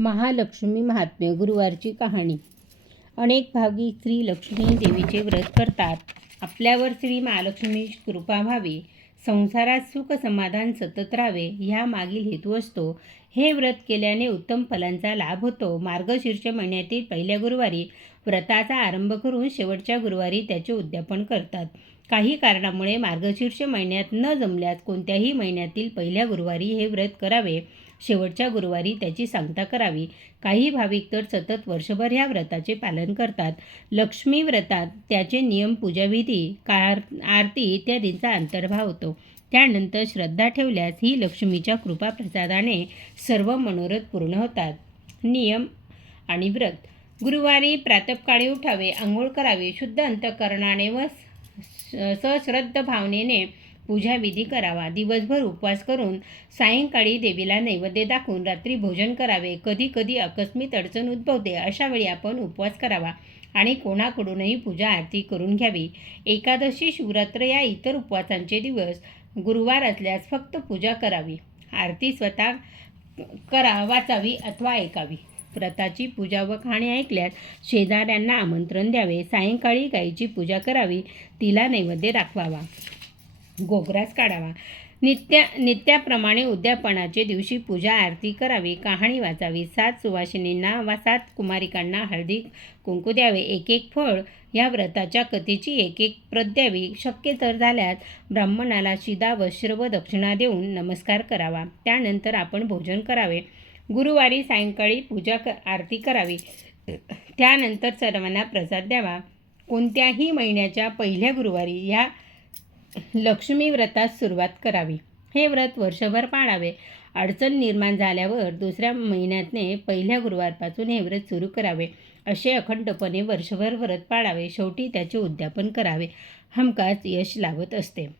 महालक्ष्मी महात्म्य गुरुवारची कहाणी. अनेक भागी श्री लक्ष्मी देवीचे व्रत करतात. आपल्यावर श्री महालक्ष्मी कृपा व्हावी. संसारात सुख समाधान सतत राहावे ह्या मागील हेतू असतो. हे व्रत केल्याने उत्तम फलांचा लाभ होतो. मार्गशीर्ष महिन्यातील पहिल्या गुरुवारी व्रताचा आरंभ करून शेवटच्या गुरुवारी त्याचे उद्यापन करतात. काही कारणामुळे मार्गशीर्ष महिन्यात न जमल्यास कोणत्याही महिन्यातील पहिल्या गुरुवारी हे व्रत करावे. शेवटच्या गुरुवारी त्याची सांगता करावी. काही भाविक तर सतत वर्षभर ह्या व्रताचे पालन करतात. लक्ष्मी व्रतात त्याचे नियम पूजाविधी कार आरती इत्यादींचा अंतर्भाव होतो. त्यानंतर श्रद्धा ठेवल्यास ही लक्ष्मीच्या कृपा प्रसादाने सर्व मनोरथ पूर्ण होतात. नियम आणि व्रत. गुरुवारी प्रातपकाळी उठावे आंघोळ करावी शुद्ध अंतकरणाने व सश्रद्ध भावनेने पूजाविधी करावा. दिवसभर उपवास करून सायंकाळी देवीला नैवेद्य दाखवून रात्री भोजन करावे. कधी कधी आकस्मिक अडचण उद्भवते अशावेळी आपण उपवास करावा आणि कोणाकडूनही पूजा आरती करून घ्यावी. एकादशी शिवरात्र या इतर उपवासांचे दिवस गुरुवार असल्यास फक्त पूजा करावी. आरती स्वतः करा वाचावी अथवा ऐकावी. व्रताची पूजा व खाणे ऐकल्यास शेजाऱ्यांना आमंत्रण द्यावे. सायंकाळी गाईची पूजा करावी तिला नैवेद्य दाखवावा. गोग्रास काढावा. नित्या नित्याप्रमाणे उद्यापनाचे दिवशी पूजा आरती करावी. कहाणी वाचावी. सात सुवासिनींना वा सात कुमारिकांना हळदी कुंकू द्यावे. एक एक फळ या व्रताच्या कथेची एक एक प्रत द्यावी. शक्य तर झाल्यास ब्राह्मणाला शिदा वस्त्र व दक्षिणा देऊन नमस्कार करावा. त्यानंतर आपण भोजन करावे. गुरुवारी सायंकाळी पूजा क आरती करावी. त्यानंतर सर्वांना प्रसाद द्यावा. कोणत्याही महिन्याच्या पहिल्या गुरुवारी या लक्ष्मी व्रतास सुरुवात करावी. हे व्रत वर्षभर पाळावे. अडचण निर्माण झाल्यावर दुसऱ्या महिन्यातने पहिल्या गुरुवारपासून हे व्रत सुरू करावे. असे अखंडपणे वर्षभर व्रत पाळावे. शेवटी त्याचे उद्यापन करावे. हमकाच यश लाभत असते.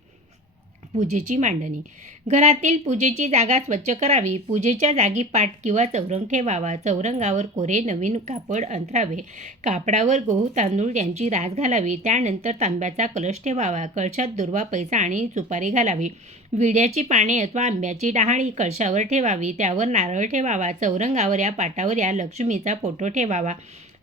पूजेची मांडणी. घरातील पूजेची जागा स्वच्छ करावी पूजेच्या जागी पाट किंवा चौरंग ठेवावा चौरंगावर कोरे नवीन कापड अंथरावे कापडावर गहू तांदूळ यांची रास घालावी त्यानंतर तांब्याचा कलश ठेवावा कळशात दुर्वा पैसा आणि सुपारी घालावी. विड्याची पाने अथवा आंब्याची डहाळी कळशावर ठेवावी त्यावर नारळ ठेवावा चौरंगावर या पाटावर या लक्ष्मीचा फोटो ठेवावा.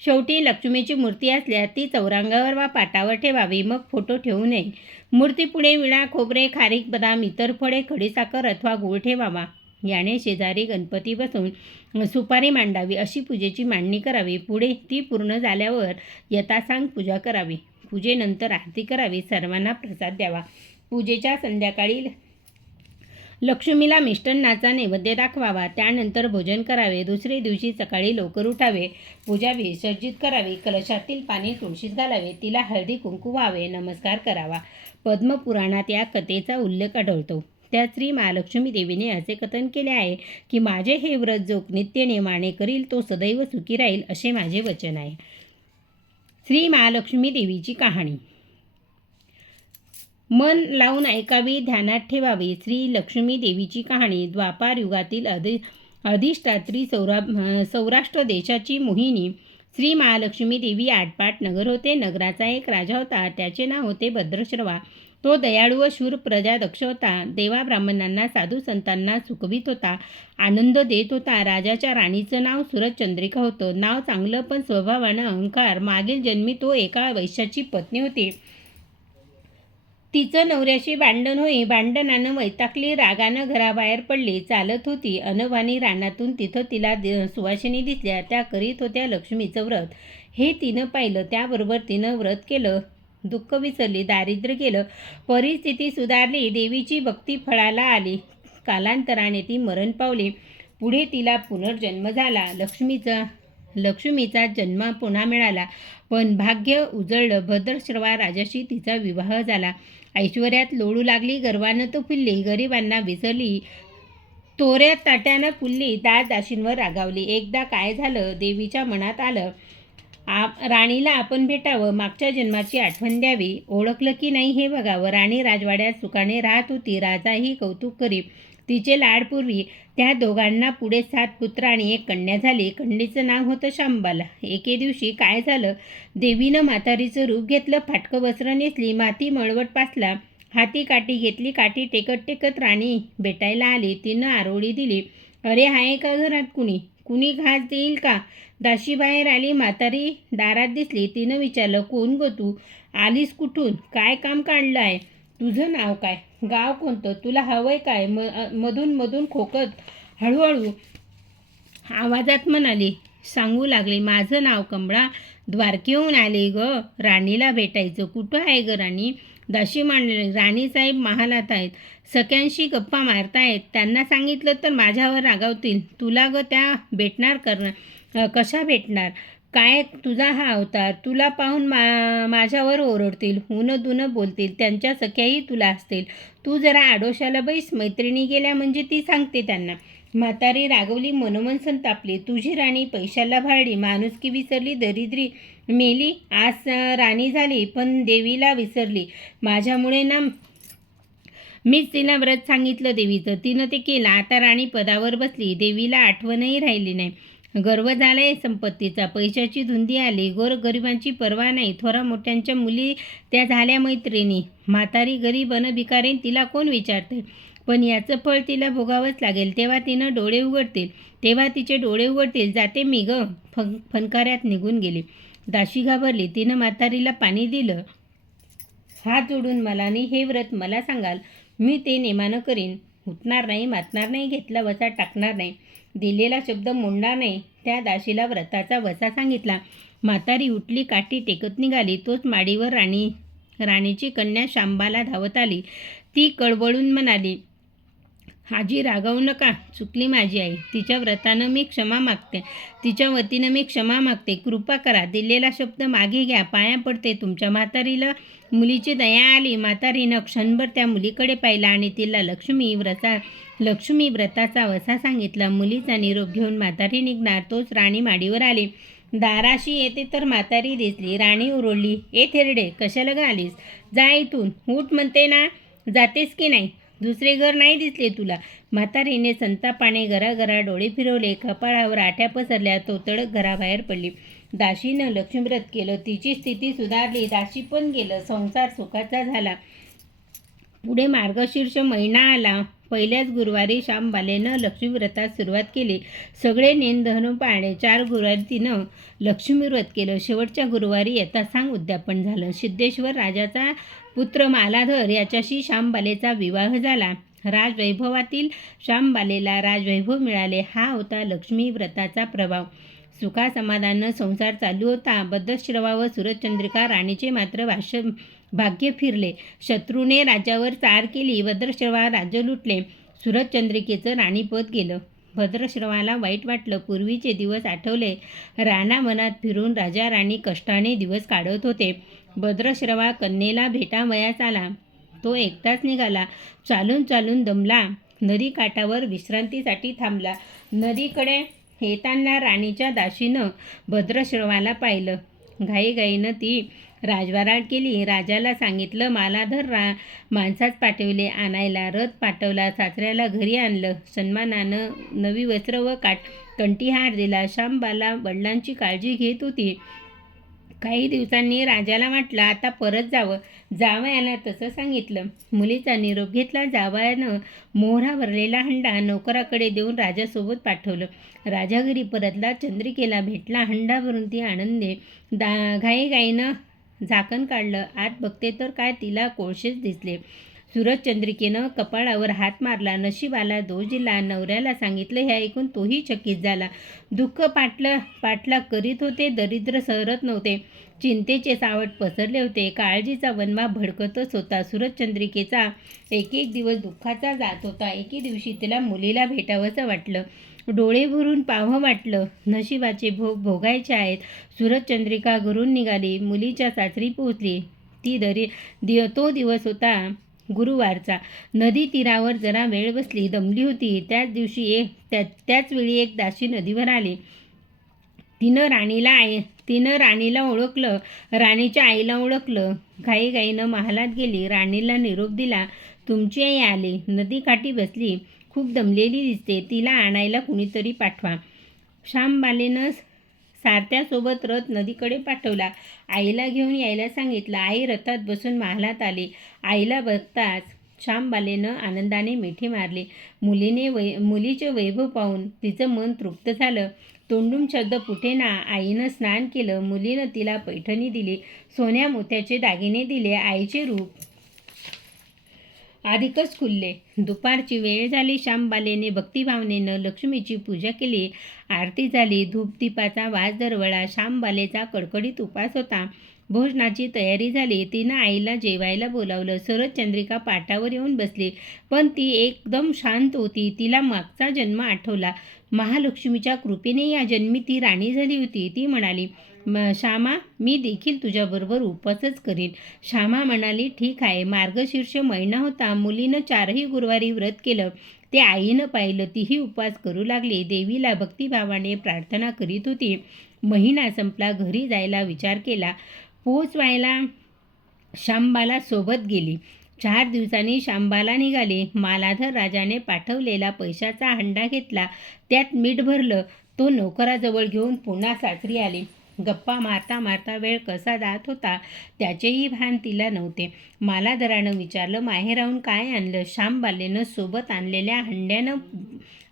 शेवटी लक्ष्मीची मूर्ती असल्यास ती चौरांगावर वा पाटावर ठेवावी मग फोटो ठेवू नये. मूर्तीपुढे विणा खोबरे खारीक बदाम इतर फळे खडीसाखर अथवा गूळ ठेवावा. याने शेजारी गणपती बसून सुपारी मांडावी अशी पूजेची मांडणी करावी. पुढे ती पूर्ण झाल्यावर यथासांग पूजा करावी. पूजेनंतर आरती करावी सर्वांना प्रसाद द्यावा. पूजेच्या संध्याकाळी लक्ष्मीला मिष्टन्नाचा नैवेद्य दाखवावा. त्यानंतर भोजन करावे. दुसरे दिवशी सकाळी लवकर उठावे. पूजा विसर्जित करावी. कलशातील पाणी तुळशीत घालावे. तिला हळदी कुंकू व्हावे. नमस्कार करावा. पद्मपुराणात या कथेचा उल्लेख आढळतो. त्या श्री महालक्ष्मी देवीने असे कथन केले आहे की माझे हे व्रत जो नित्य नेमाने करील तो सदैव सुखी राहील असे माझे वचन आहे. श्री महालक्ष्मी देवीची कहाणी. मन लावून ऐकावी ध्यानात ठेवावी. श्री लक्ष्मी देवीची कहाणी द्वापार युगातील अधि अधिष्ठात्री सौरा सौराष्ट्र देशाची मोहिनी. श्री महालक्ष्मी देवी आटपाट नगर होते. नगराचा एक राजा होता. त्याचे नाव होते भद्रश्रवा. तो दयाळू व शूर प्रजा दक्ष होता. देवा ब्राह्मणांना साधू संतांना सुखवित होता. आनंद देत होता. राजाच्या राणीचं नाव सुरतचंद्रिका होतं. नाव चांगलं पण स्वभावानं अहंकार. मागील जन्मी तो एका वैश्याची पत्नी होती. तिचं नवऱ्याशी भांडण होई भांडणानं वैतागली रागानं घराबाहेर पडली चालत होती. अनवानी रानातून तिथं तिला सुवासिनी दिसल्या त्या करीत होत्या लक्ष्मीचं व्रत. हे तिनं पाहिलं त्याबरोबर तिनं व्रत केलं. दुःख विसरली दारिद्र्य केलं परिस्थिती सुधारली देवीची भक्ती फळाला आली. कालांतराने ती मरण पावली. पुढे तिला पुनर्जन्म झाला. लक्ष्मीचा लक्ष्मीचा जन्म पुन्हा मिळाला. पण भाग्य उजळलं. भद्रश्रवा राजाशी तिचा विवाह झाला. ऐश्वर्यात लोळू लागली. गर्वानं तो फुलली गरिबांना विसरली. तोऱ्या ताट्यानं फुलली. दास दाशींवर रागावली. एकदा काय झालं? देवीच्या मनात आलं. आप राणीला आपण भेटावं. मागच्या जन्माची आठवण द्यावी. ओळखलं की नाही हे बघावं. राणी राजवाड्यात सुखाने राहत होती. राजाही कौतुक करीब तिचे लाडपूर्वी त्या दोघांना पुढे सात पुत्र आणि एक कन्या झाली. कन्येचं नाव होतं शांबाला. एके दिवशी काय झालं? देवीनं म्हातारीचं रूप घेतलं फाटकं वस्त्र नेसली माती मळवट पासला हाती काठी घेतली काठी टेकत टेकत राणी भेटायला आली. तिनं आरोळी दिली. अरे हाय का घरात कुणी? कुणी घास देईल का? दाशी बाहेर आली म्हातारी दारात दिसली. तिनं विचारलं कोण गो तू? आलीस कुठून? काय काम काढलं आहे तुझं नाव काय? गाव कोणतं? तुला हवंय काय? म मधून मधून खोकत हळूहळू आवाजात म्हणाली. सांगू लागली माझं नाव कमळा द्वारकेहून आले ग. राणीला भेटायचं. कुठं आहे ग राणी? दाशी मांडले राणीसाहेब महालात आहेत. सख्यांशी गप्पा मारतायत. त्यांना सांगितलं तर माझ्यावर रागावतील. तुला ग त्या भेटणार करणार कशा भेटणार? काय तुझा हा अवतार? तुला पाहून मा माझ्यावर ओरडतील हुनं दुनं बोलतील त्यांच्या सख्याही तुला असतील. तू जरा आडोशाला बैस मैत्रिणी गेल्या म्हणजे ती सांगते त्यांना. म्हातारी रागवली मनोमन संतापली. तुझी राणी पैशाला भाडली माणुसकी विसरली दरिद्री मेली. आज राणी झाली पण देवीला विसरली. माझ्यामुळे ना मीच तिला व्रत सांगितलं देवीचं. तिनं ते केलं. आता राणी पदावर बसली. देवीला आठवणही राहिली नाही. गर्व झालाय संपत्तीचा. पैशाची धुंदी आली. गोर गरिबांची पर्वा नाही. थोरा मोठ्यांच्या मुली त्या झाल्या मैत्रिणी. म्हातारी गरीब अन भिकारीन तिला कोण विचारते? पण याचं फळ तिला भोगावंच लागेल. तेव्हा तिनं डोळे उघडतील. तेव्हा तिचे डोळे उघडतील. जाते मी ग. फन फनकाऱ्यात निघून गेले. दाशी घाबरली. तिनं म्हातारीला पाणी दिलं. हात जोडून मलानी हे व्रत मला सांगाल. मी ते नेमानं करीन. उठणार नाही मातणार नाही घेतला वसा टाकणार नाही. दिलेला शब्द मोडणार नाही त्या दाशीला व्रताचा वसा सांगितला. म्हातारी उठली काठी टेकत निघाली. तोच माडीवर राणी राणीची कन्या शांबाला धावत आली. ती कळवळून म्हणाली हाजी रागवू नका. चुकली माझी आई. तिच्या व्रतानं मी क्षमा मागते. तिच्या वतीनं मी क्षमा मागते. कृपा करा. दिलेला शब्द मागे घ्या. पाया पडते तुमच्या म्हातारीला. मुलीची दया आली. म्हातारीनं क्षणभर त्या मुलीकडे पाहिला आणि तिला लक्ष्मी व्रता लक्ष्मी व्रताचा वसा सांगितला. मुलीचा निरोप घेऊन म्हातारी निघणार. तोच राणी माडीवर आली. दाराशी येते तर म्हातारी दिसली. राणी उरळली ए थेरडे कशाला घालीस आलीस? जा इथून. उठ म्हणते ना. जातेस की नाही? दुसरे घर नाही दिसले तुला. म्हातारीने संतापाने घराघरा डोळे फिरवले. कपाळावर आठ्या पसरल्या. तो तडक घराबाहेर पडली. दाशीनं लक्ष्मीव्रत केलं. तिची स्थिती सुधारली. दाशी पण गेलं. संसार सुखाचा झाला. पुढे मार्गशीर्ष महिना आला. पहिल्याच गुरुवारी श्यामबालेनं लक्ष्मीव्रतात सुरुवात केली. सगळे नेम धरून पाळणे चार गुरुवारी तिनं लक्ष्मीव्रत केलं. शेवटच्या गुरुवारी यथासांग उद्यापन झालं. सिद्धेश्वर राजाचा पुत्र मालाधर याच्याशी श्यामबालेचा विवाह झाला. राजवैभवातील श्यामबालेला राजवैभव मिळाले. हा होता लक्ष्मी व्रताचा प्रभाव. सुखा समाधानं संसार चालू होता. बद्धश्रवा व सूरजचंद्रिका राणीचे मात्र भाष्य भाग्य फिरले. शत्रूने राजावर चार केली. भद्रश्रवा राज्य लुटले. सूरजचंद्रिकेचं राणीपद गेलं. भद्रश्रवाला वाईट वाटलं. पूर्वीचे दिवस आठवले. राणा मनात फिरून राजा राणी कष्टाने दिवस काढत होते. भद्रश्रवा कन्येला भेटावयास आला तो एकटाच निघाला. चालून चालून दमला. नदी काठावर विश्रांतीसाठी थांबला. नदीकडे येताना राणीच्या दाशीनं भद्रश्रवाला पाहिलं. घाईघाईनं ती राजवाराट केली. राजाला सांगितलं मालाधर रा माणसाच पाठवले आणायला. रथ पाठवला सासऱ्याला घरी आणलं. सन्मानानं नवी वस्त्र व काट कंटीहार दिला. शांबाला वडिलांची काळजी घेत होती. काही दिवसांनी राजाला वाटलं आता परत जावं. जावयाला तसं सांगितलं. मुलीचा निरोप घेतला जावयानं मोहरा भरलेला हंडा नोकराकडे देऊन राजासोबत पाठवलं. राजा घरी परतला चंद्रिकेला भेटला हंडा भरून ती आनंदे दा घाईघाईनं झाकण काढलं. आत बघते तर काय तिला कोळशेच दिसले. सूरज चंद्रिकेनं कपाळावर हात मारला. नशिबाला दोष दिला. नवऱ्याला सांगितलं हे ऐकून तोही चकित झाला. दुःख पाटलं पाठलाग करीत होते दरिद्र सरत नव्हते. चिंतेचे सावट पसरले होते. काळजीचा वनवा भडकतच होता. सूरजचंद्रिकेचा एक एक दिवस दुःखाचा जात होता. एके दिवशी तिला मुलीला भेटावंसं वाटलं. डोळे भरून पाहावं वाटलं नशिबाचे भोग भोगायचे आहेत. सूरजचंद्रिका घरून निघाली. मुलीच्या सासरी पोहोचली. ती दरी दि तो दिवस होता. गुरुवारचा. नदी तीरावर जरा वेळ बसली दमली होती. त्याच दिवशी एक त्या त्याच वेळी एक दासी नदीवर आली. तिनं राणीला आई तिनं राणीला ओळखलं. राणीच्या आईला ओळखलं. घाईघाईनं महालात गेली. राणीला निरोप दिला तुमची आई आली. नदीकाठी बसली. खूप दमलेली दिसते. तिला आणायला कुणीतरी पाठवा. श्यामबालेनं सारथ्यासोबत रथ नदीकडे पाठवला. आईला घेऊन यायला सांगितलं. आई रथात बसून महालात आली. आईला बघताच श्यामबालेनं आनंदाने मिठी मारली. मुलीने वै मुलीचे वैभव पाहून तिचं मन तृप्त झालं. तोंडून शब्द फुटेना आईनं स्नान केलं. मुलीनं तिला पैठणी दिली. सोन्या मोत्याचे दागिने दिले. आईचे रूप अधिकच खुलले. दुपारची वेळ झाली श्यामबालेने भक्तिभावनेनं लक्ष्मीची पूजा केली. आरती झाली धूपदीपाचा वास दरवळा श्यामबालेचा कडकडीत उपास होता. भोजनाची तयारी झाली तिनं आईला जेवायला बोलावलं. सरळ चंद्रिका पाटावर येऊन बसली. पण ती एकदम शांत होती. तिला मागचा जन्म आठवला. महालक्ष्मीच्या कृपेने या जन्मी ती राणी झाली होती. ती म्हणाली "म- श्यामा मी देखील तुझ्याबरोबर उपवासच करीन. श्यामा म्हणाली ठीक आहे. मार्गशीर्ष महिना होता. मुलीनं चारही गुरुवारी व्रत केलं. ते आईनं पाहिलं. तीही उपवास करू लागली. देवीला भक्तिभावाने प्रार्थना करीत होती. महिना संपला. घरी जायला विचार केला. पोचवायला शांबाला सोबत गेली. चार दिवसांनी शांबाला निघाले. मालाधर राजाने पाठवलेला पैशाचा हंडा घेतला. त्यात मीठ भरलं. तो नोकराजवळ घेऊन पुन्हा सासरी आली. गप्पा मारता मारता वेळ कसा जात होता त्याचेही भान तिला नव्हते. मालाधरानं विचारलं माहेराहून काय आणलं? श्यामबालेनं सोबत आणलेल्या हंड्यानं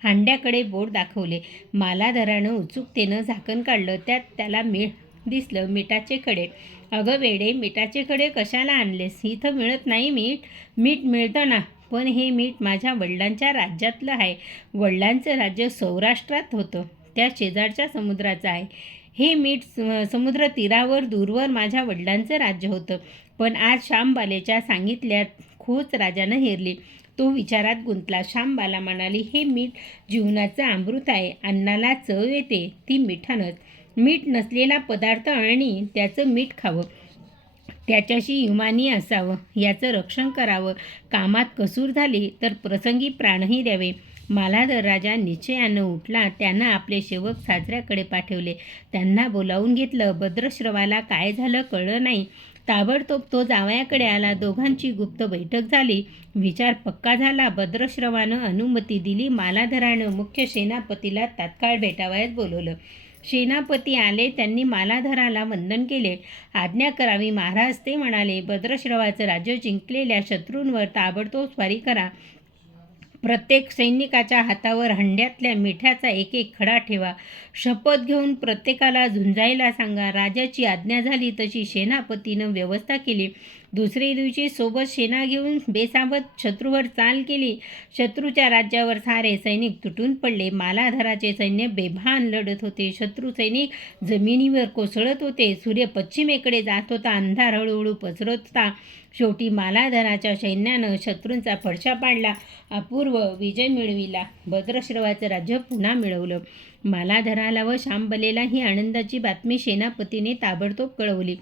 हांड्याकडे बोट दाखवले. मालाधरानं उत्सुकतेनं झाकण काढलं. त्यात त्याला मीठ दिसलं मिठाचे खडे. अगं वेडे मिठाचे खडे कशाला आणलेस? इथं मिळत नाही मीठ. मीठ मिळतं ना पण हे मीठ माझ्या वडिलांच्या राज्यातलं आहे. वडिलांचं राज्य सौराष्ट्रात होतं. त्या शेजारच्या समुद्राचं आहे. हे मीठ स- समुद्र तीरावर दूरवर माझ्या वडिलांचं राज्य होतं. पण आज श्यामबालेच्या सांगितल्यात खोच राजानं हेरली. तो विचारात गुंतला. श्यामबाला म्हणाली हे मीठ जीवनाचं अमृत आहे. अन्नाला चव येते. ती मिठानंच. मीठ नसलेला पदार्थ आणि त्याचं मीठ खावं. त्याच्याशी युमानी असावं. याचं रक्षण करावं. कामात कसूर झाली तर प्रसंगी प्राणही द्यावे. मालाधर राजा निश्चयानं उठला त्यानं आपले सेवक साजऱ्याकडे पाठवले. त्यांना बोलावून घेतलं भद्रश्रवाला काय झालं कळलं नाही. ताबडतोब तो जावयाकडे आला. दोघांची गुप्त बैठक झाली. विचार पक्का झाला. भद्रश्रवानं अनुमती दिली. मालाधरानं मुख्य सेनापतीला तात्काळ भेटावयास बोलवलं. सेनापती आले त्यांनी मालाधराला वंदन केले. आज्ञा करावी महाराज ते म्हणाले. भद्रश्रवाचं राज्य जिंकलेल्या शत्रूंवर ताबडतोब स्वारी करा. प्रत्येक सैनिकाच्या हातावर हंड्यातल्या मिठाचा एक एक खडा ठेवा. शपथ घेऊन प्रत्येकाला झुंजायला सांगा. राजाची आज्ञा झाली तशी सेनापतीनं व्यवस्था केली. दुसरे दिवशी सोबत सेना घेऊन बेसावत शत्रूवर चाल केली. शत्रूच्या राज्यावर सारे सैनिक तुटून पडले. मालाधराचे सैन्य बेभान लढत होते. शत्रू सैनिक जमिनीवर कोसळत होते. सूर्य पश्चिमेकडे जात होता. अंधार हळूहळू पसरत होता. शेवटी मालाधराच्या सैन्यानं शत्रूंचा फडशा पाडला. अपूर्व विजय मिळविला. भद्रश्रवाचं राज्य पुन्हा मिळवलं. मालाधराला व शांबलेला ही आनंदाची बातमी सेनापतीने ताबडतोब कळवली.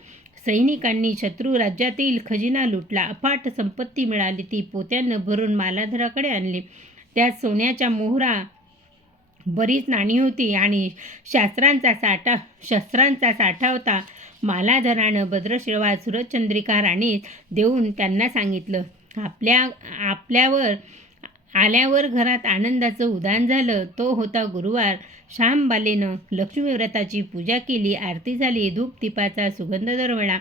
सैनिकांनी शत्रू राज्यातील खजिना लुटला. अफाट संपत्ती मिळाली. ती पोत्यानं भरून मालाधराकडे आणली. त्यात सोन्याच्या मोहरा बरीच नाणी होती आणि शास्त्रांचा साठा शस्त्रांचा साठा होता. मालाधरानं भद्रश्रवा सुरचंद्रिका राणी देऊन त्यांना सांगितलं आपल्या आपल्यावर आल्यावर घरात आनंदाचं उदान झालं. तो होता गुरुवार. श्यामबालेनं लक्ष्मीव्रताची पूजा केली. आरती झाली. धूपदीपाचा सुगंध दरवळा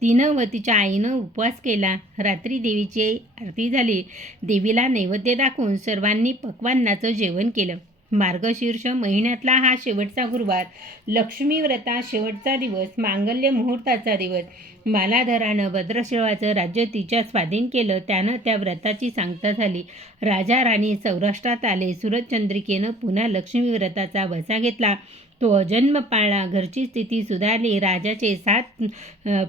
तिनं व तिच्या आईनं उपवास केला. रात्री देवीची आरती झाली. देवीला नैवेद्य दाखवून सर्वांनी पक्वान्नाचं जेवण केलं. मार्गशीर्ष महिन्यातला हा शेवटचा गुरुवार. लक्ष्मी व्रता शेवटचा दिवस मांगल्य मुहूर्ताचा दिवस. मालाधरानं भद्रशिवाचं राज्य तिच्या स्वाधीन केलं त्यानं त्या व्रताची सांगता झाली. राजा राणी सौराष्ट्रात आले सूरजचंद्रिकेनं पुन्हा लक्ष्मी व्रताचा वसा घेतला. तो अजन्म पाळला घरची स्थिती सुधारली. राजाचे सात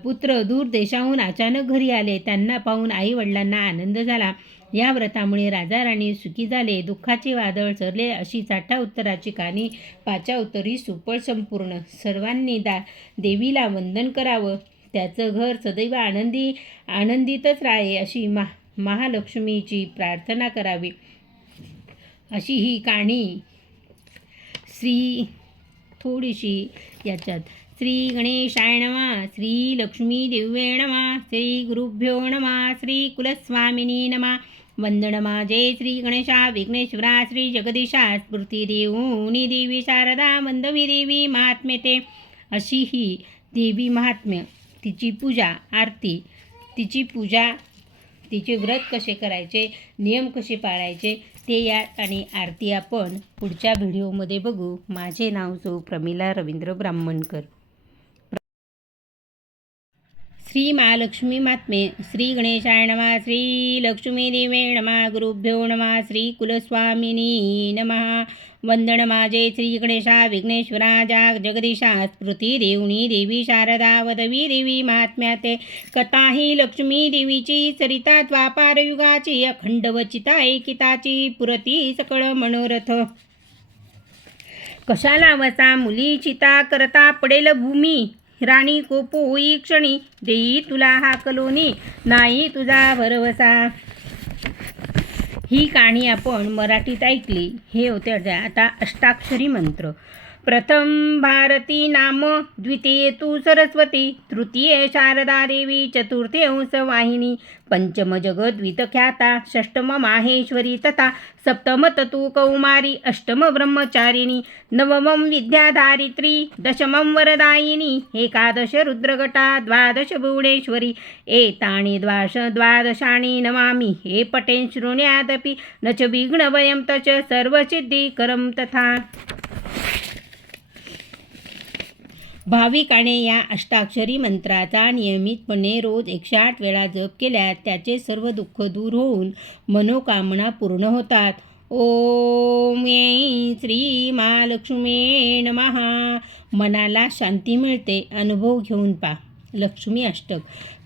पुत्र दूर देशाहून अचानक घरी आले. त्यांना पाहून आई वडिलांना आनंद झाला. या व्रतामुळे राजा राणी सुखी झाले दुःखाचे वादळ सरले अशी साठा उत्तराची कहाणी पाच्या उत्तरी सुपळ संपूर्ण. सर्वांनी दा देवीला वंदन करावं. त्याचं घर सदैव आनंदी आनंदितच राहे अशी मा महालक्ष्मीची प्रार्थना करावी. अशी ही कहाणी श्री थोडीशी याच्यात. श्री गणेशाय नमा श्री लक्ष्मी देवे नमा श्री गुरुभ्यो नमा श्री कुलस्वामिनी नमा. वंदन जय श्री गणेशा विघ्नेश्वरा श्री जगदीशा स्फूर्ती देऊनी देवी शारदा मंदवी देवी महात्म्यते अशी ही देवी महात्म्य तिची पूजा आरती तिची पूजा तिचे व्रत कसे करायचे नियम कसे पाळायचे ते या आणि आरती आपण पुढच्या व्हिडिओमध्ये बघू. माझे नाव सौ प्रमिला रवींद्र ब्राह्मणकर. श्री महालक्ष्मी महात्मे श्री गणेशाय नमा श्री लक्ष्मी देवे नमा गुरुभ्यो नमा श्री कुलस्वामिनी नमः। वंदन माझे श्री गणेशा विघ्नेश्वरा जाग जगदीशा स्मृती देवणी देवी शारदा वदवी देवी महात्म्याते कथा ही लक्ष्मी देवीची सरिता द्वापार युगाची अखंड वचिता एकिताची पुरती सकळ मनोरथ। कशाला वसा मुली चिता करता पडेल भूमी? राणी कोपो होई क्षणी देई तुला हा कलोनी नाही तुझा भरवसा. ही कहाणी आपण मराठीत ऐकली. हे होते आता अष्टाक्षरी मंत्र. प्रथम भारती नाम द्वितीये तू सरस्वती तृतीय शारदा देवी चतुर्थे अंश वाहिनी पंचम जगद्वितख्याता षष्टम माहेश्वरी तथा सप्तम तू कौमारी अष्टम ब्रह्मचारिणी नवमं विद्याधारित्री दशमं वरदायिनी एकादश रुद्रगटा द्वादश भुवनेश्वरी एतानि द्वाश द्वादशानि नमामि हे पटेन् शृण्यादपि न च विघ्नभयं तच सर्वसिद्धिकरं तथा भाविकाने या अष्टाक्षरी मंत्राचा नियमितपणे रोज एकशे आठ वेळा जप केल्यास त्याचे सर्व दुःख दूर होऊन मनोकामना पूर्ण होतात. ओम ऐं श्री महालक्ष्मी नमहा मनाला शांती मिळते. अनुभव घेऊन पा लक्ष्मी अष्टक.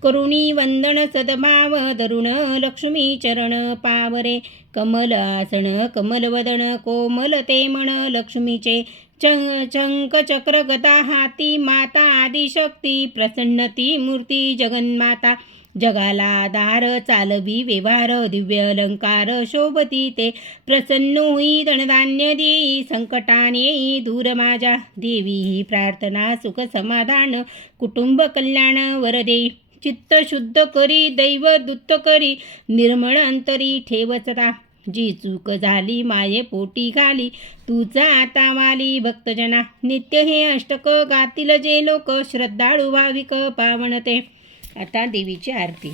करुणी वंदन सद्भाव धरुण लक्ष्मी चरण पावरे. कमल आसन कमलवदन कोमल ते म्हण लक्ष्मीचे चंग चंक चक्र गदा हाती माता आदिशक्ती प्रसन्नती मूर्ती जगन्माता. जगाला दार चालवी व्यवहार दिव्य अलंकार शोभती ते प्रसन्न होई धनधान्य देई संकटाने दूर माझ्या. देवी ही प्रार्थना सुख समाधान कुटुंब कल्याण वरदे. चित्त शुद्ध करी दैव दुत्त करी निर्मळ अंतरी ठेवचता जी चूक झाली माये पोटी घाली तुझा आता वाली भक्तजना. नित्य हे अष्टक गातील जे लोक श्रद्धाळू भाविक पावणते. आता देवीची आरती.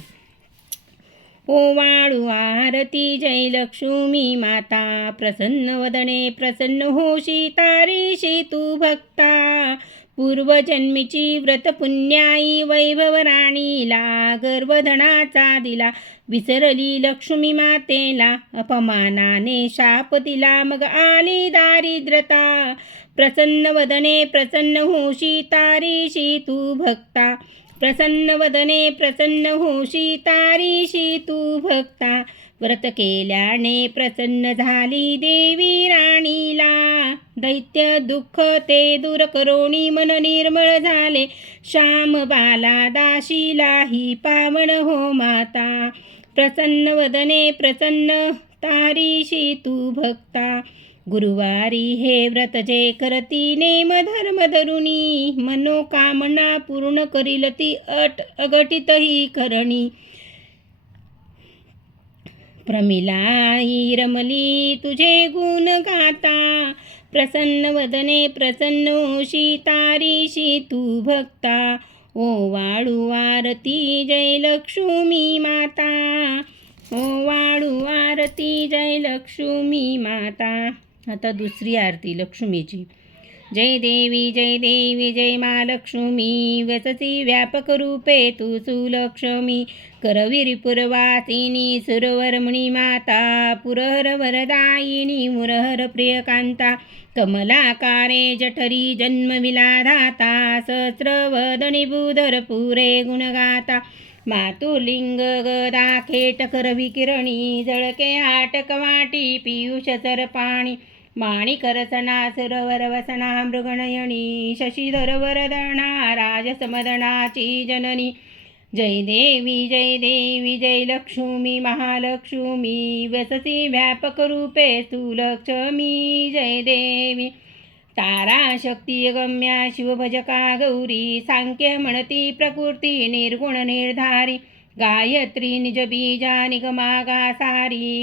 ओवाळू आरती जय लक्ष्मी माता. प्रसन्न वदने प्रसन्न होशी तारीशी तू भक्ता. पूर्वजन्मीची व्रत पुण्याई वैभव राणीला दिला. विसरली लक्ष्मी मातेला अपमानाने शाप दिला. मग आली दारिद्रता प्रसन्न वदने प्रसन्न होशी तारीशी तू भक्ता. प्रसन्न वदने प्रसन्न होशी तारीशी तू भक्ता. व्रत केल्याने प्रसन्न झाली देवी राणीला. दैत्य दुःख ते दूर करोणी मन निर्मळ झाले. श्याम बाला दाशीलाही पावन हो माता. प्रसन्न वदने प्रसन्न तारीशी तू भक्ता. गुरुवारी हे व्रत जे करती नेम धर्म धरुणी मनोकामना पूर्ण करील ती अट अगटित ही करणी. प्रमिलाई रमली तुझे गुण गाता प्रसन्न वदने प्रसन्न तारीशी तू भक्ता. ओ वाळू आरती जय लक्ष्मी माता. ओ वाळू आरती जय लक्ष्मी माता. आता दुसरी आरती लक्ष्मीची. जय देवी जय देवी जय महालक्ष्मी वसती व्यापक रूपे तू सुलक्ष्मी. करवीर पुरवासिनी सुरवरमणी माता पुरहर वरदायिनी मुरहर प्रियकांता. कमलाकारे जठरी जन्मविलाधाता सहस्रवदनी बुधर पुरे गुणगाता. मातुलिंग गदा खेटकर विकिरणी जळके हाटक वाटी पियुष सरपाणी. माणिकरसना सरोवर वसना मृगणयणी शशीधर वरदणा राजसमदनाची जननी. जय देवी जय देवी जय लक्ष्मी महालक्ष्मी वससी व्यापक रूपे सुलक्ष्मी. जय देवी. तारा शक्ती गम्या शिवभजका गौरी सांख्य म्हणती प्रकृती निर्गुण निर्धारी. गायत्री निज बीजा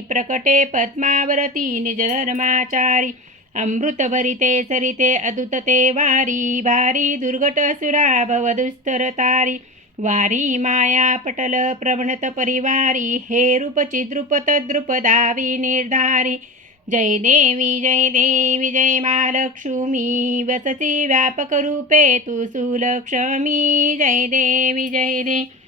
प्रकटे पद्मावरती निज धर्माचारी अमृतभरिते सरिते अदुतते वारी भारी दुर्घट सुरा भवदुस्तर तारी वारी माया पटल प्रवणत परिवारी हे रूप चिद्रूप तद्रुपदावी निर्धारी जय देवी जय देवी जय महालक्ष्मी वसती व्यापक रूपे तू सुलक्ष्मी जय देवी जय देवी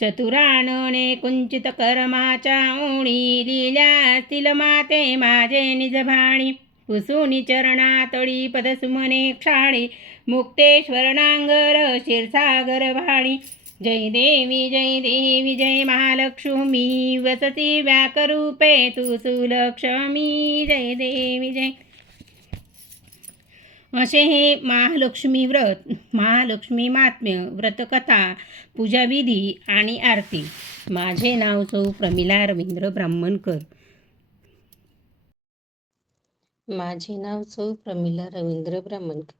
चतुरानने कुंचित कर्माच्या ओणी लिहिल्यातील माते माझे निजभाणी पुसुनी चरणातळी पदसुमने क्षाळी मुक्तेश्वर नांगर क्षीरसागर भाणी. जय देवी जय देवी जय महालक्ष्मी. वसती व्याकरूपे तू सुलक्ष्मी. जय देवी जय असे हे महालक्ष्मी व्रत महालक्ष्मी महात्म्य व्रतकथा पूजाविधी आणि आरती. माझे नाव सौ प्रमिला रवींद्र ब्राह्मणकर. माझे नाव सौ प्रमिला रवींद्र ब्राह्मणकर.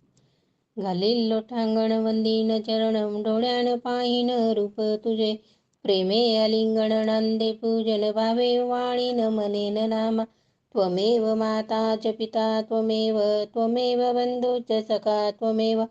घालील लोटांगण वंदीन चरण डोळ्यान पाहिन रूप तुझे. प्रेमे आलिंगण नांदे पूजन भावे वाणीन मनेन नामा. त्वमेव माता च पिता त्वमेव त्वमेव बन्धु च सखा त्वमेव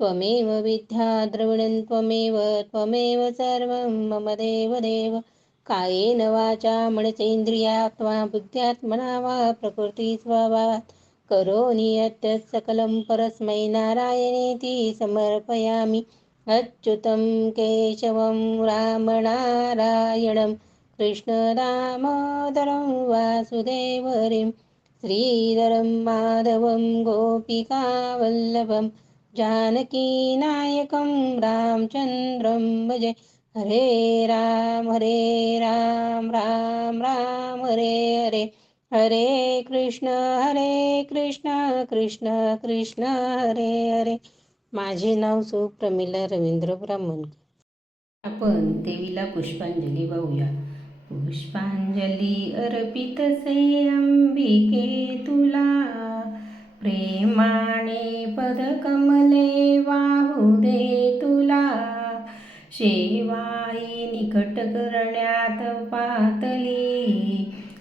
त्वमेव विद्या द्रविणं त्वमेव त्वमेव सर्वं मम देव देव। कायेन वाचा मनसेन्द्रियात्मा बुद्ध्यात्मना वा प्रकृतिस्वभावात् करोमि यत् सकलं परस्मै नारायणेति समर्पयामि। अच्युतं केशवं रामनारायणं कृष्णदामोदरं वासुदेवरिं श्रीधरं माधवं गोपिकावल्लभं जानकीनायकं रामचन्द्रं भजे। हरे राम हरे राम राम राम हरे हरे। हरे कृष्ण हरे कृष्ण कृष्ण कृष्ण हरे हरे। माझे नाव सुप्रमिला रवींद्र ब्राह्मणकर आपण देवीला पुष्पांजली वाहूया. पुष्पांजली अर्पितसे अंबिके तुला। प्रेमाने पदकमले वाहू दे तुला। शेवाई निकट करण्यात पातली।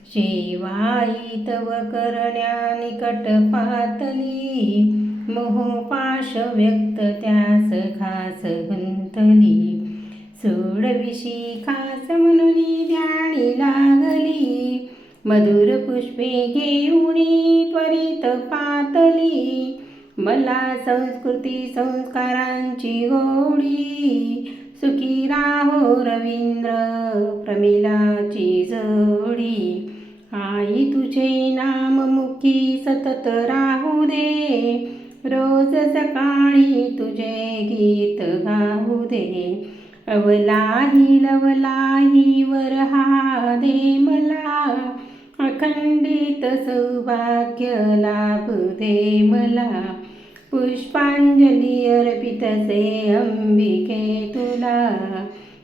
शेवाई तव करण्या निकट पातली। मोहपाश व्यक्त त्यास खास गुंतली। सोडविशी खास म्हणून ध्यानी लागली. मधुर पुष्पे घेऊनी त्वरित पातली. मला संस्कृती संस्कारांची गोडी. सुखी राहो रवींद्र प्रमिलाची जोडी. आई तुझे नाम मुखी सतत राहू दे. रोज सकाळी तुझे गीत गाऊ दे. अवलाही लवलाही वर हा दे मला. अखंडित सौभाग्य लाभ दे मला. पुष्पांजली अर्पितसे अंबिके तुला.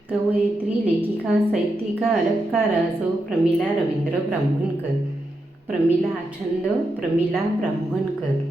कवयित्री लेखिका साहित्यिका अलंकार असो प्रमिला रवींद्र ब्राह्मणकर. प्रमिला छंद प्रमिला ब्राह्मणकर.